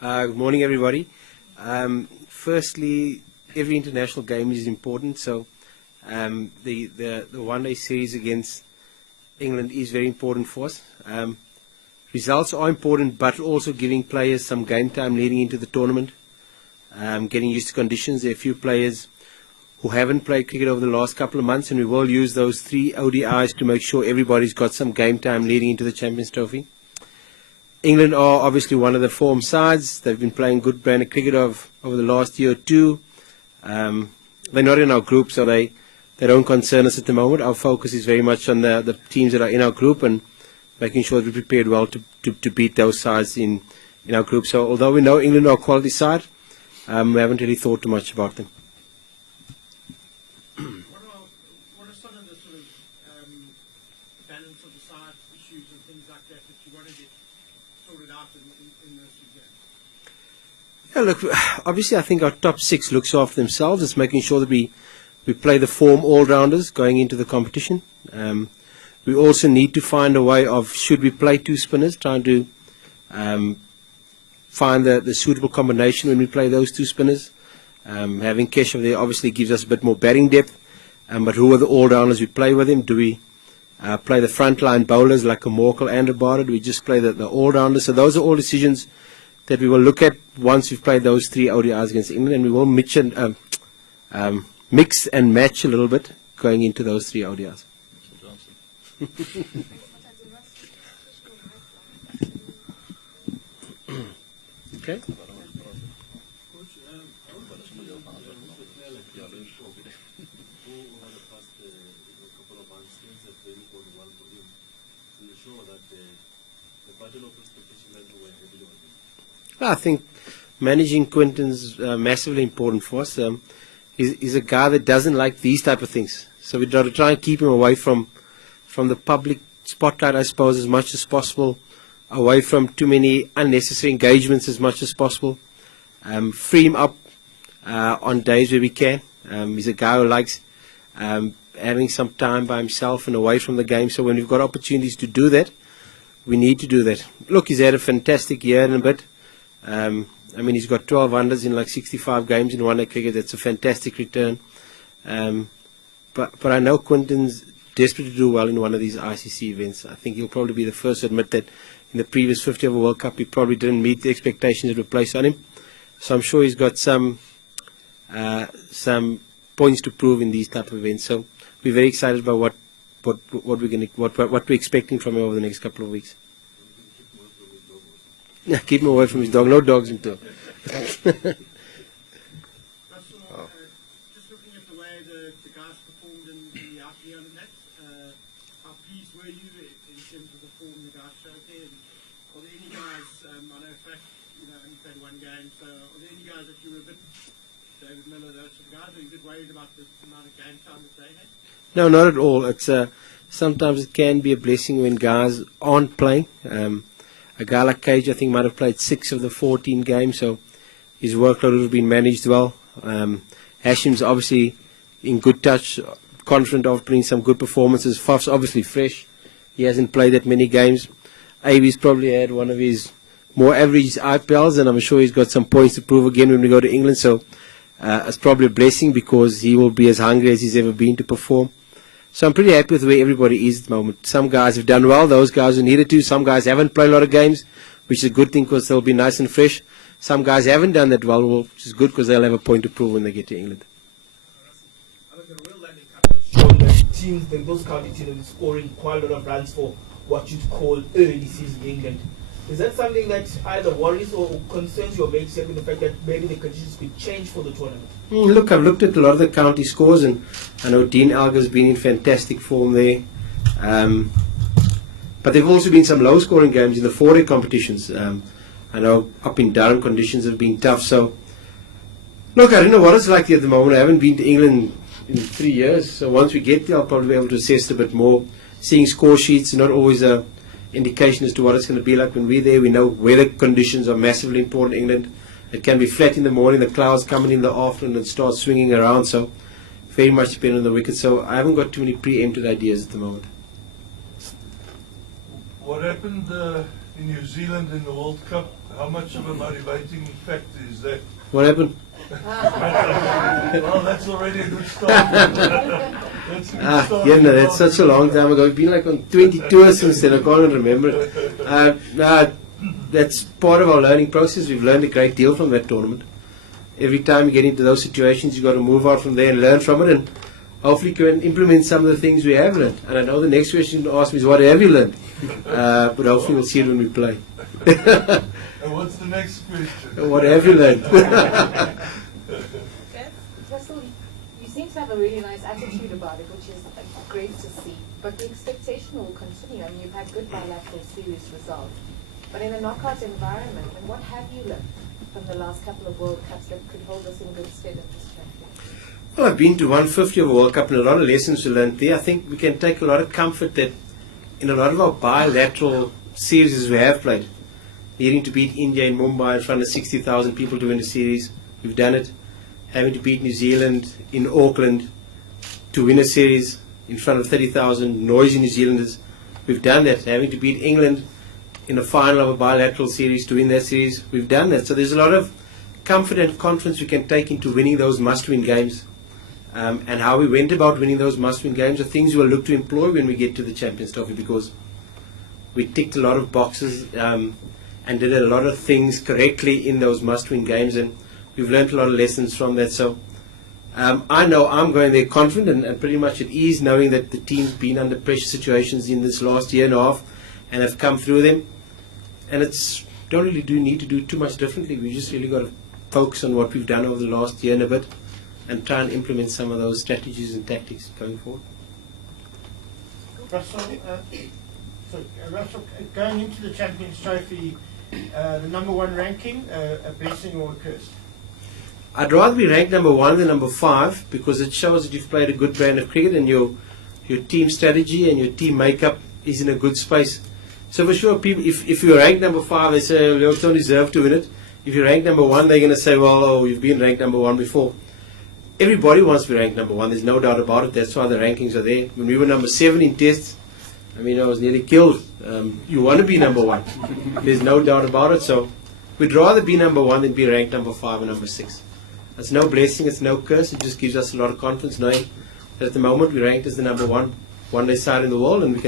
Good morning, everybody. Firstly, every international game is important, so the one-day series against England is very important for us. Results are important, but also giving players some game time leading into the tournament, getting used to conditions. There are a few players who haven't played cricket over the last couple of months, and we will use those 3 ODIs to make sure everybody's got some game time leading into the Champions Trophy. England are obviously one of the form sides. They've been playing good brand of cricket over the last year or two. They're not in our group, so they don't concern us at the moment. Our focus is very much on the teams that are in our group and making sure that we're prepared well to beat those sides in our group. So although we know England are a quality side, we haven't really thought too much about them. What are some of the sort of balance of the side issues and things like that you want to get sorted out in this exam? Yeah, look, obviously I think our top 6 looks after themselves. It's making sure that we play the form all-rounders going into the competition. We also need to find a way of, should we play 2 spinners, trying to find the suitable combination when we play those 2 spinners. Having Keshav there obviously gives us a bit more batting depth, but who are the all-rounders we play with him? Do we play the frontline bowlers like a Morkel and a Barter? Do we just play the all-rounders? So those are all decisions that we will look at once we've played those 3 ODIs against England, and we will mix and match a little bit going into those 3 ODIs. Okay. I think managing Quinton's massively important for us. He's a guy that doesn't like these type of things, so we try to try and keep him away from the public spotlight, I suppose, as much as possible, away from too many unnecessary engagements as much as possible. Free him up on days where we can. He's a guy who likes having some time by himself and away from the game, so when we've got opportunities to do that, we need to do that. Look, he's had a fantastic year and a bit. I mean, he's got 12 unders in like 65 games in one-day cricket. That's a fantastic return. But I know Quinton's desperate to do well in one of these ICC events. I think he'll probably be the first to admit that in the previous 50 over World Cup, he probably didn't meet the expectations that were placed on him. So I'm sure he's got some points to prove in these type of events. So we're very excited about what we're expecting from him over the next couple of weeks. Yeah, keep him away from his dog. No dogs in tow. Just looking at the way the guys performed in the IPL and that, how pleased were you in terms of the form the guys showed there? Are there any guys, I know in fact, only played 1 game, so are there any guys that you were a bit, David Miller, those sort of guys, are you a bit worried about the amount of game time that they had? No, not at all. It's sometimes it can be a blessing when guys aren't playing. A guy like Cage, I think, might have played 6 of the 14 games, so his workload has been managed well. Hashim's obviously in good touch, confident of putting some good performances. Faf's obviously fresh. He hasn't played that many games. Avi's probably had one of his more average IPLs, and I'm sure he's got some points to prove again when we go to England, so it's probably a blessing because he will be as hungry as he's ever been to perform. So I'm pretty happy with where everybody is at the moment. Some guys have done well, those guys who needed to. Some guys haven't played a lot of games, which is a good thing because they'll be nice and fresh. Some guys haven't done that well, which is good because they'll have a point to prove when they get to England. I mean, the Real London Cup has shown that teams, those county teams, are scoring quite a lot of runs for what you'd call early season England. Is that something that either worries or concerns your mates, given the fact that maybe the conditions could change for the tournament? Look, I've looked at a lot of the county scores, and I know Dean Alger's been in fantastic form there. But there have also been some low-scoring games in the 4-day competitions. I know up in Durham conditions have been tough. So, look, I don't know what it's like here at the moment. I haven't been to England in 3 years. So once we get there, I'll probably be able to assess a bit more. Seeing score sheets is not always a indication as to what it's going to be like when we're there. We know weather conditions are massively important in England. It can be flat in the morning, the clouds coming in the afternoon and start swinging around, so very much dependent on the wicket. So I haven't got too many preempted ideas at the moment. What happened in New Zealand in the World Cup? How much of a motivating factor is that? What happened? Well, that's already a good start. That's a good start. Yeah, no, that's such a long time ago. We've been like on 20 tours since then. I can't even remember it. No, that's part of our learning process. We've learned a great deal from that tournament. Every time you get into those situations, you've got to move out from there and learn from it, and hopefully can implement some of the things we have learned. And I know the next question to ask me is, what have you learned? But hopefully we'll see it when we play. And what's the next question? What have you learned? Russell, you seem to have a really nice attitude about it, which is great to see. But the expectation will continue. I mean, you've had good bilateral series results. But in a knockout environment, and what have you learned from the last couple of World Cups that could hold us in good stead at this championship? Well, I've been to 150 of a World Cup and a lot of lessons we learned there. I think we can take a lot of comfort that in a lot of our bilateral series we have played, needing to beat India in Mumbai in front of 60,000 people to win a series, we've done it. Having to beat New Zealand in Auckland to win a series in front of 30,000 noisy New Zealanders, we've done that. Having to beat England in a final of a bilateral series to win that series, we've done that. So there's a lot of comfort and confidence we can take into winning those must-win games. And how we went about winning those must-win games are things we'll look to employ when we get to the Champions Trophy, because we ticked a lot of boxes and did a lot of things correctly in those must-win games, and we've learned a lot of lessons from that. So I know I'm going there confident and pretty much at ease, knowing that the team's been under pressure situations in this last year and a half and have come through them. And don't really need to do too much differently. We just really got to focus on what we've done over the last year and a bit and try and implement some of those strategies and tactics going forward. Russell, going into the Champions Trophy, the number one ranking, a blessing or a curse? I'd rather be ranked number 1 than number 5, because it shows that you've played a good brand of cricket and your team strategy and your team makeup is in a good space. So for sure, people, if you're ranked number 5, they say, oh, you don't deserve to win it. If you're ranked number 1, they're going to say, well, oh, you've been ranked number 1 before. Everybody wants to be ranked number 1. There's no doubt about it. That's why the rankings are there. When we were number 7 in tests, I mean, I was nearly killed. You want to be number 1. There's no doubt about it. So we'd rather be number 1 than be ranked number 5 or number 6. It's no blessing. It's no curse. It just gives us a lot of confidence knowing that at the moment we're ranked as the number 1 one-day side in the world, and we can